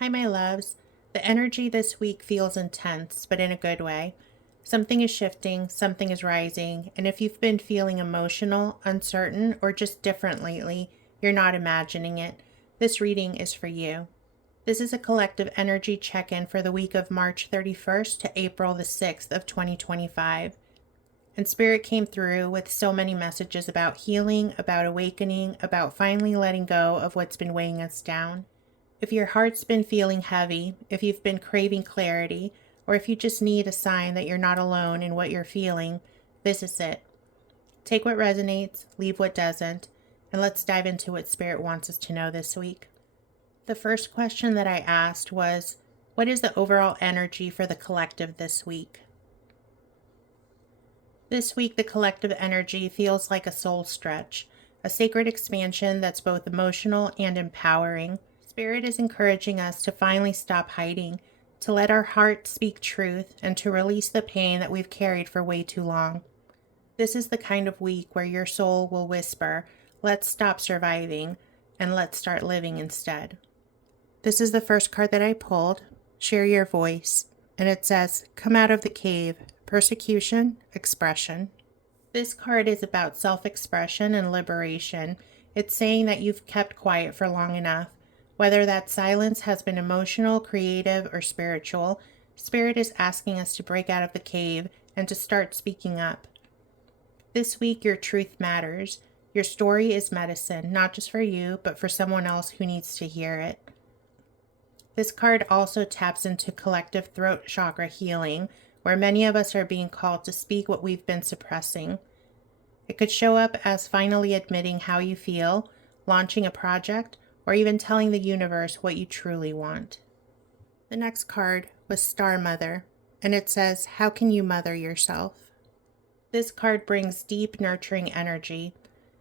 Hi, my loves. The energy this week feels intense, but in a good way. Something is shifting, something is rising, and if you've been feeling emotional, uncertain, or just different lately, you're not imagining it. This reading is for you. This is a collective energy check-in for the week of March 31st to April the 6th of 2025. And Spirit came through with so many messages about healing, about awakening, about finally letting go of what's been weighing us down. If your heart's been feeling heavy, if you've been craving clarity, or if you just need a sign that you're not alone in what you're feeling, this is it. Take what resonates, leave what doesn't, and let's dive into what Spirit wants us to know this week. The first question that I asked was, what is the overall energy for the collective this week? This week, the collective energy feels like a soul stretch, a sacred expansion that's both emotional and empowering. Spirit is encouraging us to finally stop hiding, to let our heart speak truth, and to release the pain that we've carried for way too long. This is the kind of week where your soul will whisper, "Let's stop surviving, and let's start living instead." This is the first card that I pulled, Share Your Voice, and it says, "Come out of the cave, persecution, expression." This card is about self-expression and liberation. It's saying that you've kept quiet for long enough. Whether that silence has been emotional, creative, or spiritual, Spirit is asking us to break out of the cave and to start speaking up. This week, your truth matters. Your story is medicine, not just for you, but for someone else who needs to hear it. This card also taps into collective throat chakra healing, where many of us are being called to speak what we've been suppressing. It could show up as finally admitting how you feel, launching a project, or even telling the universe what you truly want. The next card was Star Mother, and it says, "How can you mother yourself?" This card brings deep, nurturing energy.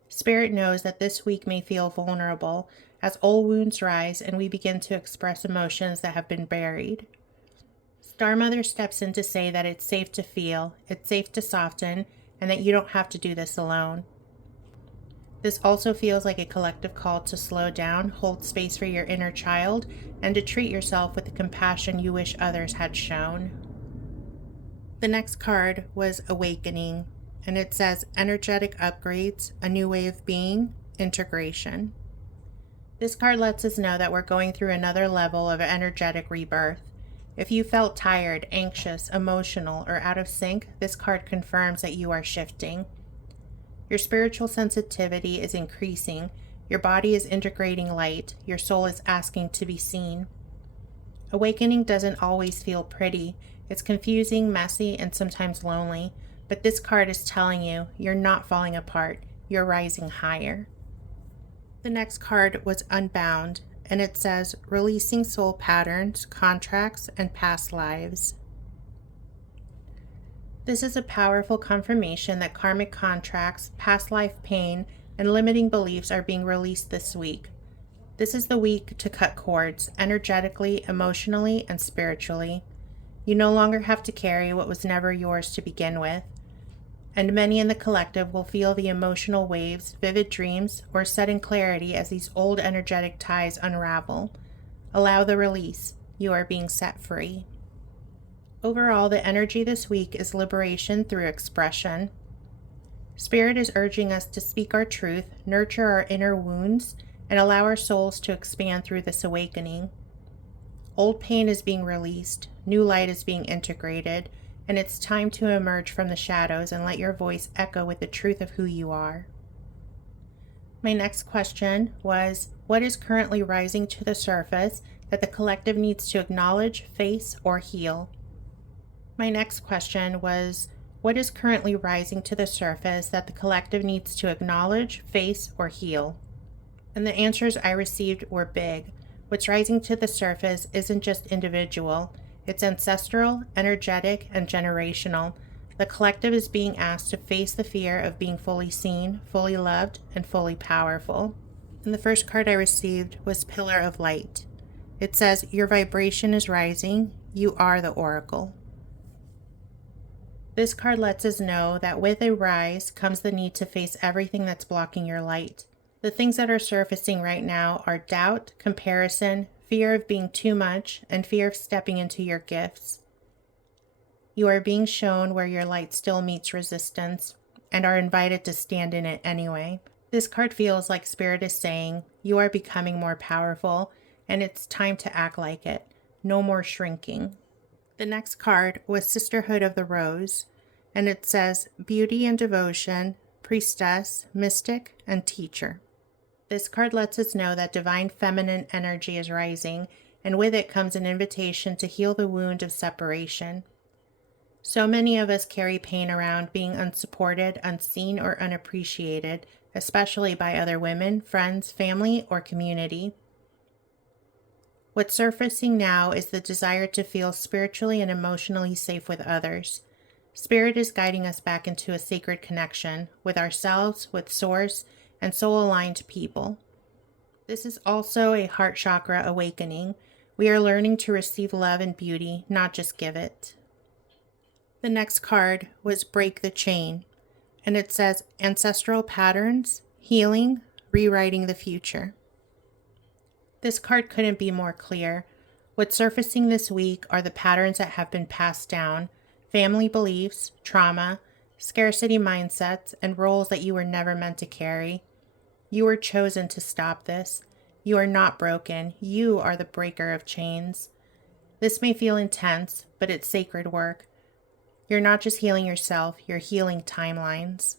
Spirit knows that this week may feel vulnerable as old wounds rise and we begin to express emotions that have been buried. Star Mother steps in to say that it's safe to feel, it's safe to soften, and that you don't have to do this alone. This also feels like a collective call to slow down, hold space for your inner child, and to treat yourself with the compassion you wish others had shown. The next card was Awakening, and it says energetic upgrades, a new way of being, integration. This card lets us know that we're going through another level of energetic rebirth. If you felt tired, anxious, emotional, or out of sync, this card confirms that you are shifting. Your spiritual sensitivity is increasing, your body is integrating light, your soul is asking to be seen. Awakening doesn't always feel pretty. It's confusing, messy, and sometimes lonely, but this card is telling you you're not falling apart, you're rising higher. The next card was Unbound, and it says, "Releasing soul patterns, contracts, and past lives." This is a powerful confirmation that karmic contracts, past life pain, and limiting beliefs are being released this week. This is the week to cut cords, energetically, emotionally, and spiritually. You no longer have to carry what was never yours to begin with. And many in the collective will feel the emotional waves, vivid dreams, or sudden clarity as these old energetic ties unravel. Allow the release. You are being set free. Overall, the energy this week is liberation through expression. Spirit is urging us to speak our truth, nurture our inner wounds, and allow our souls to expand through this awakening. Old pain is being released, new light is being integrated, and it's time to emerge from the shadows and let your voice echo with the truth of who you are. My next question was, what is currently rising to the surface that the collective needs to acknowledge, face, or heal? My next question was, what is currently rising to the surface that the collective needs to acknowledge, face, or heal? And the answers I received were big. What's rising to the surface isn't just individual, it's ancestral, energetic, and generational. The collective is being asked to face the fear of being fully seen, fully loved, and fully powerful. And the first card I received was Pillar of Light. It says, "Your vibration is rising. You are the oracle." This card lets us know that with a rise comes the need to face everything that's blocking your light. The things that are surfacing right now are doubt, comparison, fear of being too much, and fear of stepping into your gifts. You are being shown where your light still meets resistance and are invited to stand in it anyway. This card feels like Spirit is saying, you are becoming more powerful and it's time to act like it. No more shrinking. The next card was Sisterhood of the Rose, and it says beauty and devotion, priestess, mystic, and teacher. This card lets us know that divine feminine energy is rising, and with it comes an invitation to heal the wound of separation. So many of us carry pain around being unsupported, unseen, or unappreciated, especially by other women, friends, family, or community. What's surfacing now is the desire to feel spiritually and emotionally safe with others. Spirit is guiding us back into a sacred connection with ourselves, with Source, and soul-aligned people. This is also a heart chakra awakening. We are learning to receive love and beauty, not just give it. The next card was Break the Chain, and it says ancestral patterns, healing, rewriting the future. This card couldn't be more clear. What's surfacing this week are the patterns that have been passed down, family beliefs, trauma, scarcity mindsets, and roles that you were never meant to carry. You were chosen to stop this. You are not broken. You are the breaker of chains. This may feel intense, but it's sacred work. You're not just healing yourself, you're healing timelines.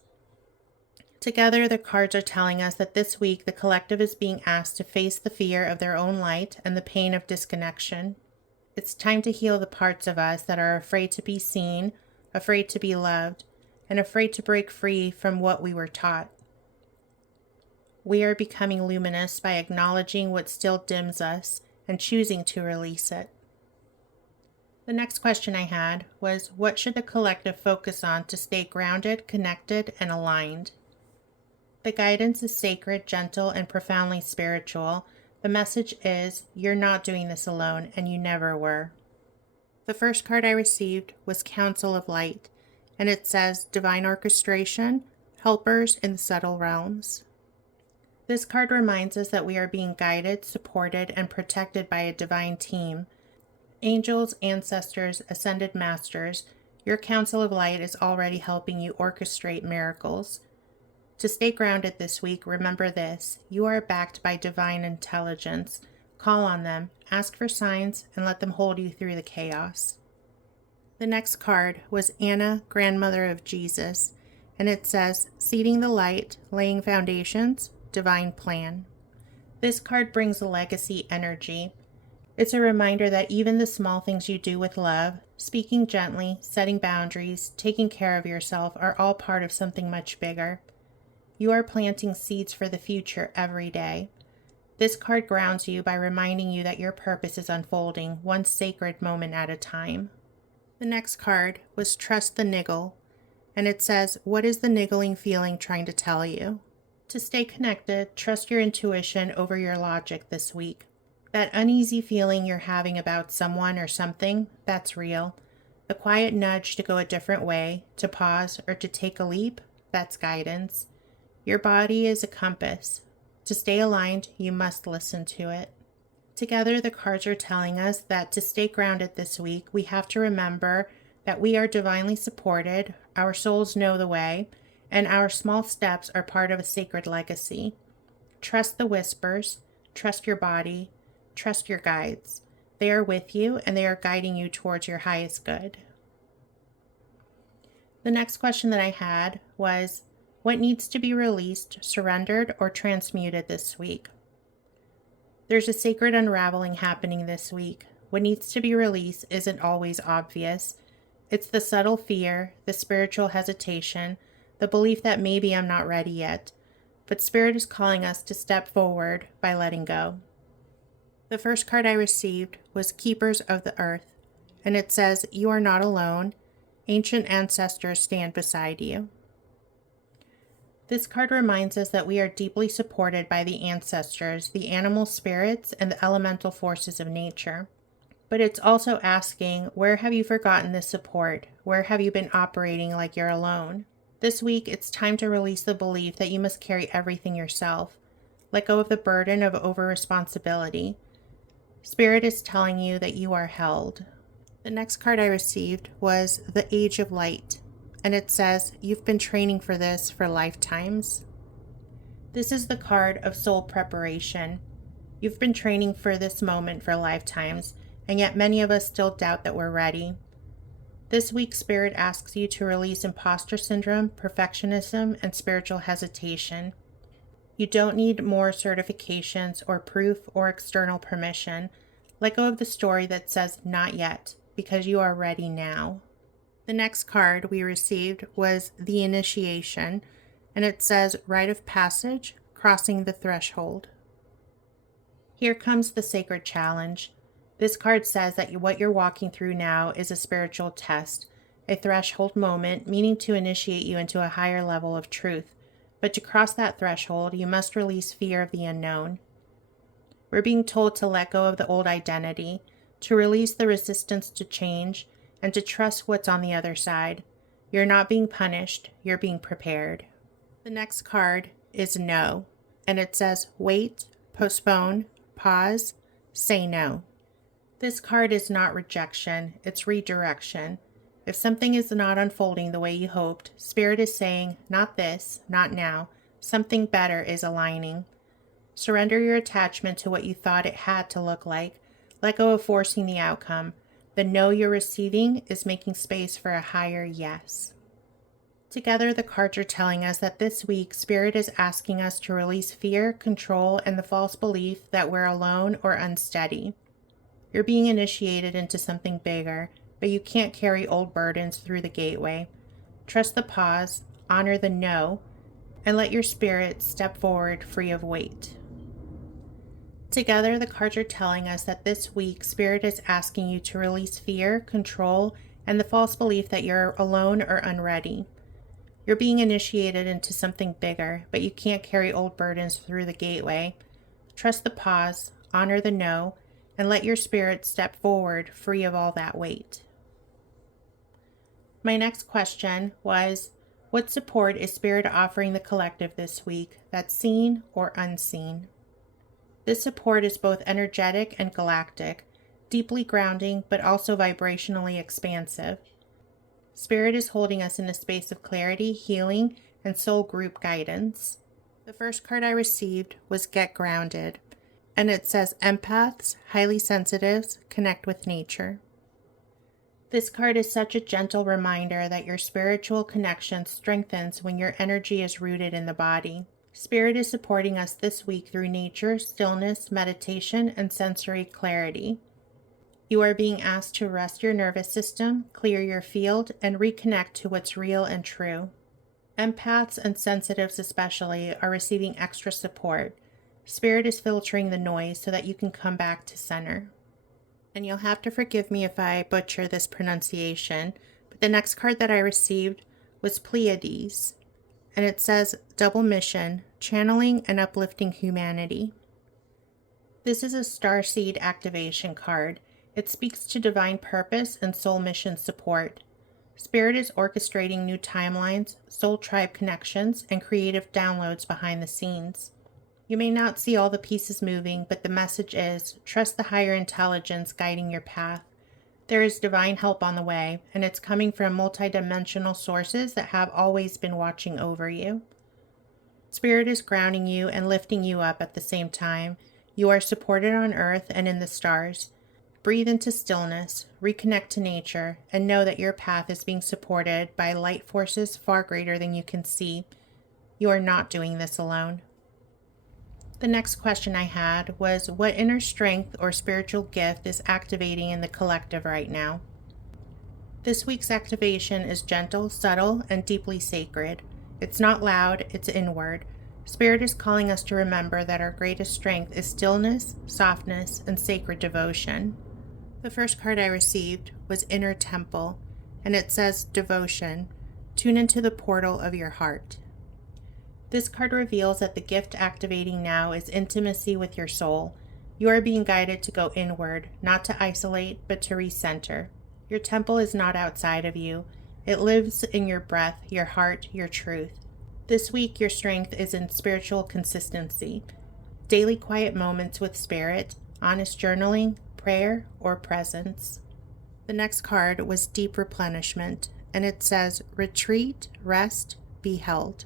Together, the cards are telling us that this week the collective is being asked to face the fear of their own light and the pain of disconnection. It's time to heal the parts of us that are afraid to be seen, afraid to be loved, and afraid to break free from what we were taught. We are becoming luminous by acknowledging what still dims us and choosing to release it. The next question I had was, what should the collective focus on to stay grounded, connected, and aligned? The guidance is sacred, gentle, and profoundly spiritual. The message is, you're not doing this alone, and you never were. The first card I received was Council of Light, and it says Divine Orchestration, Helpers in the Subtle Realms. This card reminds us that we are being guided, supported, and protected by a divine team. Angels, ancestors, ascended masters, your Council of Light is already helping you orchestrate miracles. To stay grounded this week, remember this: you are backed by divine intelligence. Call on them, ask for signs, and let them hold you through the chaos. The next card was Anna, Grandmother of Jesus, and it says, Seeding the Light, Laying Foundations, Divine Plan. This card brings a legacy energy. It's a reminder that even the small things you do with love, speaking gently, setting boundaries, taking care of yourself, are all part of something much bigger. You are planting seeds for the future every day. This card grounds you by reminding you that your purpose is unfolding one sacred moment at a time. The next card was Trust the Niggle, and it says, what is the niggling feeling trying to tell you? To stay connected, trust your intuition over your logic this week. That uneasy feeling you're having about someone or something, that's real. The quiet nudge to go a different way, to pause, or to take a leap, that's guidance. Your body is a compass. To stay aligned, you must listen to it. Together, the cards are telling us that to stay grounded this week, we have to remember that we are divinely supported, our souls know the way, and our small steps are part of a sacred legacy. Trust the whispers, trust your body, trust your guides. They are with you and they are guiding you towards your highest good. The next question that I had was, what needs to be released, surrendered, or transmuted this week? There's a sacred unraveling happening this week. What needs to be released isn't always obvious. It's the subtle fear, the spiritual hesitation, the belief that maybe I'm not ready yet. But Spirit is calling us to step forward by letting go. The first card I received was Keepers of the Earth, and it says, you are not alone. Ancient ancestors stand beside you. This card reminds us that we are deeply supported by the ancestors, the animal spirits, and the elemental forces of nature. But it's also asking, where have you forgotten this support? Where have you been operating like you're alone? This week, it's time to release the belief that you must carry everything yourself. Let go of the burden of over-responsibility. Spirit is telling you that you are held. The next card I received was the Age of Light, and it says, you've been training for this for lifetimes. This is the card of soul preparation. You've been training for this moment for lifetimes, and yet many of us still doubt that we're ready. This week, Spirit asks you to release imposter syndrome, perfectionism, and spiritual hesitation. You don't need more certifications or proof or external permission. Let go of the story that says not yet, because you are ready now. The next card we received was the Initiation, and it says rite of passage, crossing the threshold. Here comes the sacred challenge. This card says that what you're walking through now is a spiritual test, a threshold moment, meaning to initiate you into a higher level of truth. But to cross that threshold, you must release fear of the unknown. We're being told to let go of the old identity, to release the resistance to change, and to trust what's on the other side. You're not being punished, you're being prepared. The next card is No, and it says wait, postpone, pause, say no. This card is not rejection, it's redirection. If something is not unfolding the way you hoped, Spirit is saying, not this, not now. Something better is aligning. Surrender your attachment to what you thought it had to look like. Let go of forcing the outcome. The no you're receiving is making space for a higher yes. Together, the cards are telling us that this week, Spirit is asking us to release fear, control, and the false belief that we're alone or unsteady. You're being initiated into something bigger, but you can't carry old burdens through the gateway. Trust the pause, honor the no, and let your spirit step forward free of weight. Together, the cards are telling us that this week, Spirit is asking you to release fear, control, and the false belief that you're alone or unready. You're being initiated into something bigger, but you can't carry old burdens through the gateway. Trust the pause, honor the no, and let your spirit step forward free of all that weight. My next question was, what support is Spirit offering the collective this week that's seen or unseen? This support is both energetic and galactic, deeply grounding but also vibrationally expansive. Spirit is holding us in a space of clarity, healing, and soul group guidance. The first card I received was Get Grounded, and it says empaths, highly sensitives, connect with nature. This card is such a gentle reminder that your spiritual connection strengthens when your energy is rooted in the body. Spirit is supporting us this week through nature, stillness, meditation, and sensory clarity. You are being asked to rest your nervous system, clear your field, and reconnect to what's real and true. Empaths and sensitives especially are receiving extra support. Spirit is filtering the noise so that you can come back to center. And you'll have to forgive me if I butcher this pronunciation, but the next card that I received was Pleiades, and it says Double Mission, Channeling and Uplifting Humanity. This is a starseed activation card. It speaks to divine purpose and soul mission support. Spirit is orchestrating new timelines, soul tribe connections, and creative downloads behind the scenes. You may not see all the pieces moving, but the message is, trust the higher intelligence guiding your path. There is divine help on the way, and it's coming from multidimensional sources that have always been watching over you. Spirit is grounding you and lifting you up at the same time. You are supported on earth and in the stars. Breathe into stillness, reconnect to nature, and know that your path is being supported by light forces far greater than you can see. You are not doing this alone. The next question I had was, what inner strength or spiritual gift is activating in the collective right now? This week's activation is gentle, subtle, and deeply sacred. It's not loud, it's inward. Spirit is calling us to remember that our greatest strength is stillness, softness, and sacred devotion. The first card I received was Inner Temple, and it says Devotion. Tune into the portal of your heart. This card reveals that the gift activating now is intimacy with your soul. You are being guided to go inward, not to isolate, but to recenter. Your temple is not outside of you. It lives in your breath, your heart, your truth. This week, your strength is in spiritual consistency. Daily quiet moments with Spirit, honest journaling, prayer, or presence. The next card was Deep Replenishment, and it says, retreat, rest, be held.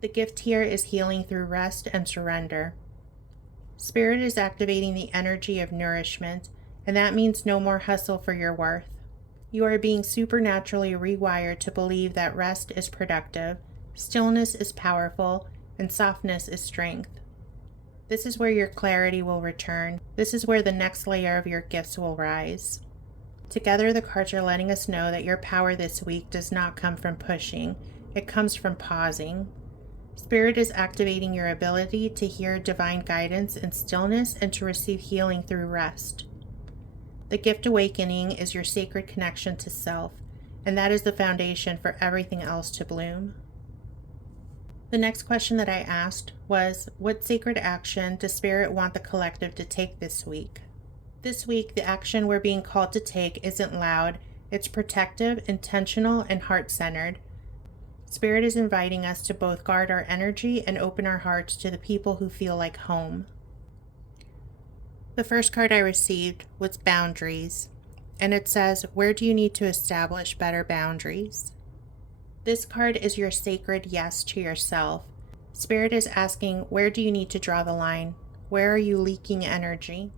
The gift here is healing through rest and surrender. Spirit is activating the energy of nourishment, and that means no more hustle for your worth. You are being supernaturally rewired to believe that rest is productive, stillness is powerful, and softness is strength. This is where your clarity will return. This is where the next layer of your gifts will rise. Together, the cards are letting us know that your power this week does not come from pushing. It comes from pausing. Spirit is activating your ability to hear divine guidance in stillness and to receive healing through rest. The gift awakening is your sacred connection to self, and that is the foundation for everything else to bloom. The next question that I asked was, what sacred action does Spirit want the collective to take this week? This week, the action we're being called to take isn't loud. It's protective, intentional, and heart-centered. Spirit is inviting us to both guard our energy and open our hearts to the people who feel like home. The first card I received was Boundaries, and it says, where do you need to establish better boundaries? This card is your sacred yes to yourself. Spirit is asking, where do you need to draw the line? Where are you leaking energy?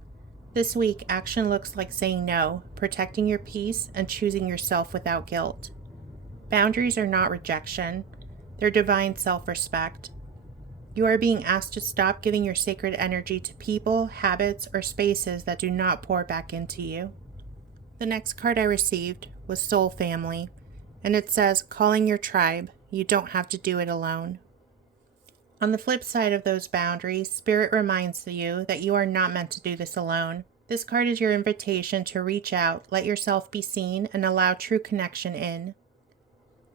This week, action looks like saying no, protecting your peace, and choosing yourself without guilt. Boundaries are not rejection. They're divine self-respect. You are being asked to stop giving your sacred energy to people, habits, or spaces that do not pour back into you. The next card I received was Soul Family, and it says, calling your tribe. You don't have to do it alone. On the flip side of those boundaries, Spirit reminds you that you are not meant to do this alone. This card is your invitation to reach out, let yourself be seen, and allow true connection in.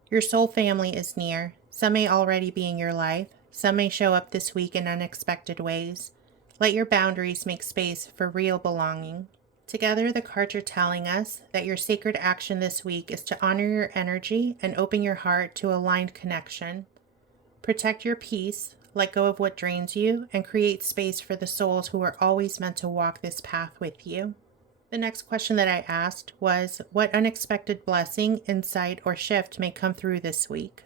Your soul family is near. Some may already be in your life. Some may show up this week in unexpected ways. Let your boundaries make space for real belonging. Together, the cards are telling us that your sacred action this week is to honor your energy and open your heart to aligned connection. Protect your peace, let go of what drains you, and create space for the souls who are always meant to walk this path with you. The next question that I asked was, what unexpected blessing, insight, or shift may come through this week?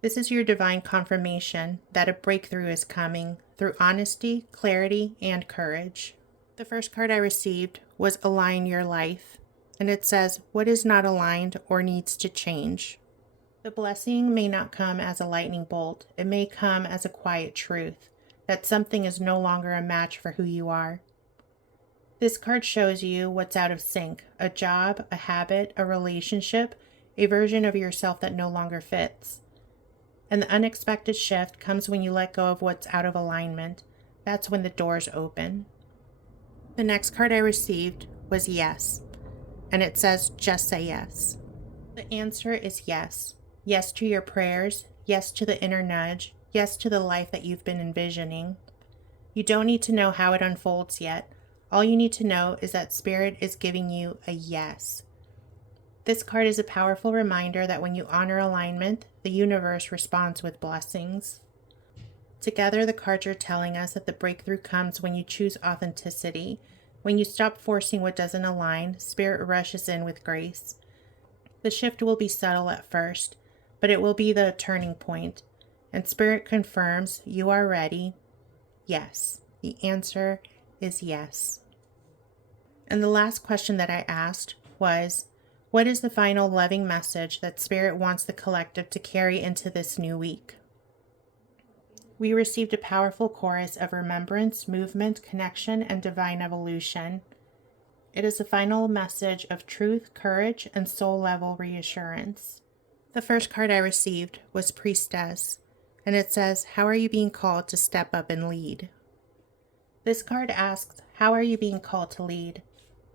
This is your divine confirmation that a breakthrough is coming through honesty, clarity, and courage. The first card I received was Align Your Life, and it says, what is not aligned or needs to change? The blessing may not come as a lightning bolt. It may come as a quiet truth that something is no longer a match for who you are. This card shows you what's out of sync, a job, a habit, a relationship, a version of yourself that no longer fits. And the unexpected shift comes when you let go of what's out of alignment. That's when the doors open. The next card I received was Yes, and it says, just say yes. The answer is yes. Yes to your prayers, yes to the inner nudge, yes to the life that you've been envisioning. You don't need to know how it unfolds yet. All you need to know is that Spirit is giving you a yes. This card is a powerful reminder that when you honor alignment, the universe responds with blessings. Together, the cards are telling us that the breakthrough comes when you choose authenticity. When you stop forcing what doesn't align, Spirit rushes in with grace. The shift will be subtle at first, but it will be the turning point. And Spirit confirms you are ready. Yes. The answer is yes. And the last question that I asked was, what is the final loving message that Spirit wants the collective to carry into this new week? We received a powerful chorus of remembrance, movement, connection, and divine evolution. It is a final message of truth, courage, and soul-level reassurance. The first card I received was Priestess, and it says, how are you being called to step up and lead? This card asks, how are you being called to lead?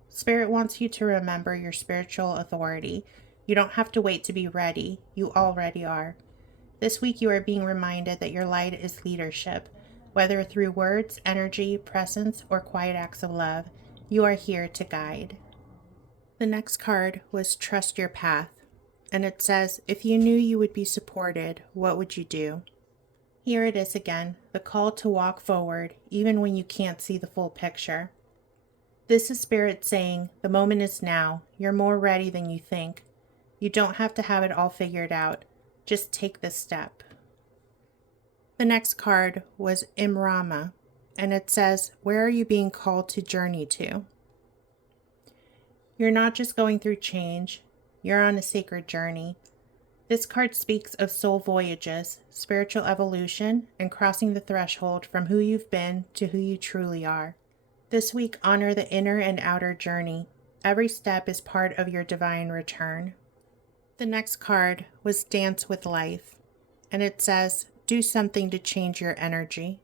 Spirit wants you to remember your spiritual authority. You don't have to wait to be ready. You already are. This week you are being reminded that your light is leadership. Whether through words, energy, presence, or quiet acts of love, you are here to guide. The next card was Trust Your Path, and it says, if you knew you would be supported, what would you do? Here it is again, the call to walk forward, even when you can't see the full picture. This is Spirit saying, the moment is now. You're more ready than you think. You don't have to have it all figured out. Just take this step. The next card was Imrama, and it says, where are you being called to journey to? You're not just going through change, you're on a sacred journey. This card speaks of soul voyages, spiritual evolution, and crossing the threshold from who you've been to who you truly are. This week, honor the inner and outer journey. Every step is part of your divine return. The next card was Dance with Life, and it says, do something to change your energy.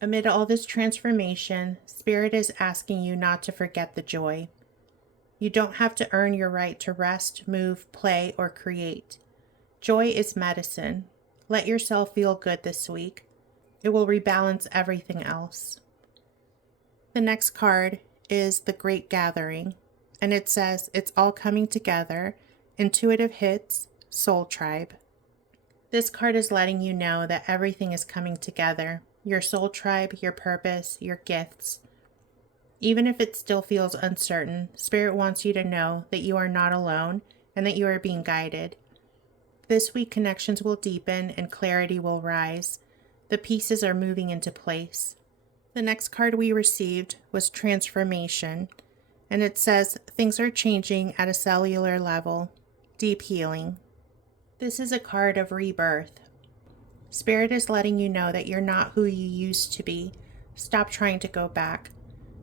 Amid all this transformation, Spirit is asking you not to forget the joy. You don't have to earn your right to rest, move, play, or create. Joy is medicine. Let yourself feel good this week. It will rebalance everything else. The next card is The Great Gathering, and it says, it's all coming together. Intuitive hits, Soul Tribe. This card is letting you know that everything is coming together. Your soul tribe, your purpose, your gifts. Even if it still feels uncertain, Spirit wants you to know that you are not alone and that you are being guided. This week, connections will deepen and clarity will rise. The pieces are moving into place. The next card we received was Transformation, and it says, things are changing at a cellular level. Deep healing. This is a card of rebirth. Spirit is letting you know that you're not who you used to be. Stop trying to go back.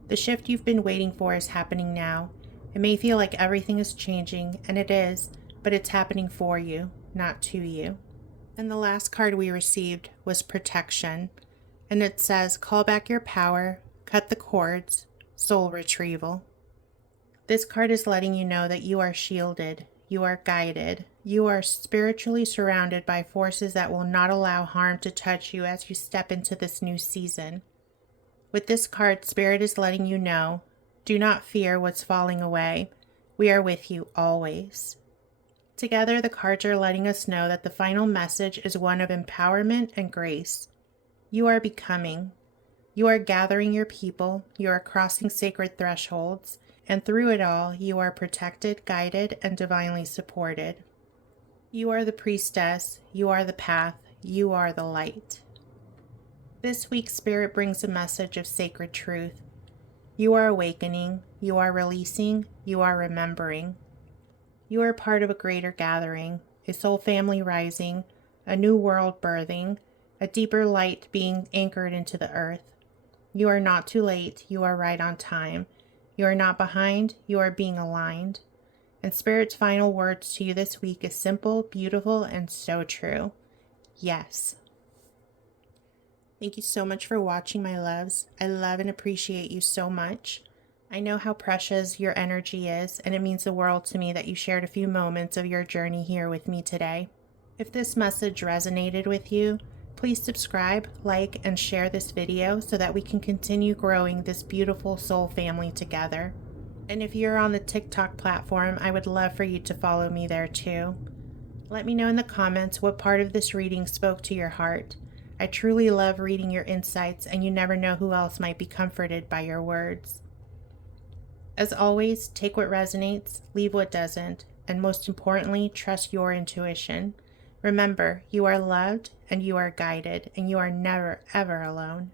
The shift you've been waiting for is happening now. It may feel like everything is changing, and it is, but it's happening for you, not to you. And the last card we received was Protection, and it says, call back your power, cut the cords, soul retrieval. This card is letting you know that you are shielded, you are guided, you are spiritually surrounded by forces that will not allow harm to touch you as you step into this new season. With this card, Spirit is letting you know, do not fear what's falling away. We are with you always. Together, the cards are letting us know that the final message is one of empowerment and grace. You are becoming. You are gathering your people. You are crossing sacred thresholds. And through it all, you are protected, guided, and divinely supported. You are the priestess. You are the path. You are the light. This week, Spirit brings a message of sacred truth. You are awakening. You are releasing. You are remembering. You are part of a greater gathering, a soul family rising, a new world birthing, a deeper light being anchored into the earth. You are not too late. You are right on time. You are not behind. You are being aligned. And Spirit's final words to you this week is simple, beautiful, and so true. Yes. Thank you so much for watching, my loves. I love and appreciate you so much. I know how precious your energy is, and it means the world to me that you shared a few moments of your journey here with me today. If this message resonated with you, please subscribe, like, and share this video so that we can continue growing this beautiful soul family together. And if you're on the TikTok platform, I would love for you to follow me there too. Let me know in the comments what part of this reading spoke to your heart. I truly love reading your insights, and you never know who else might be comforted by your words. As always, take what resonates, leave what doesn't, and most importantly, trust your intuition. Remember, you are loved and you are guided, and you are never, ever alone.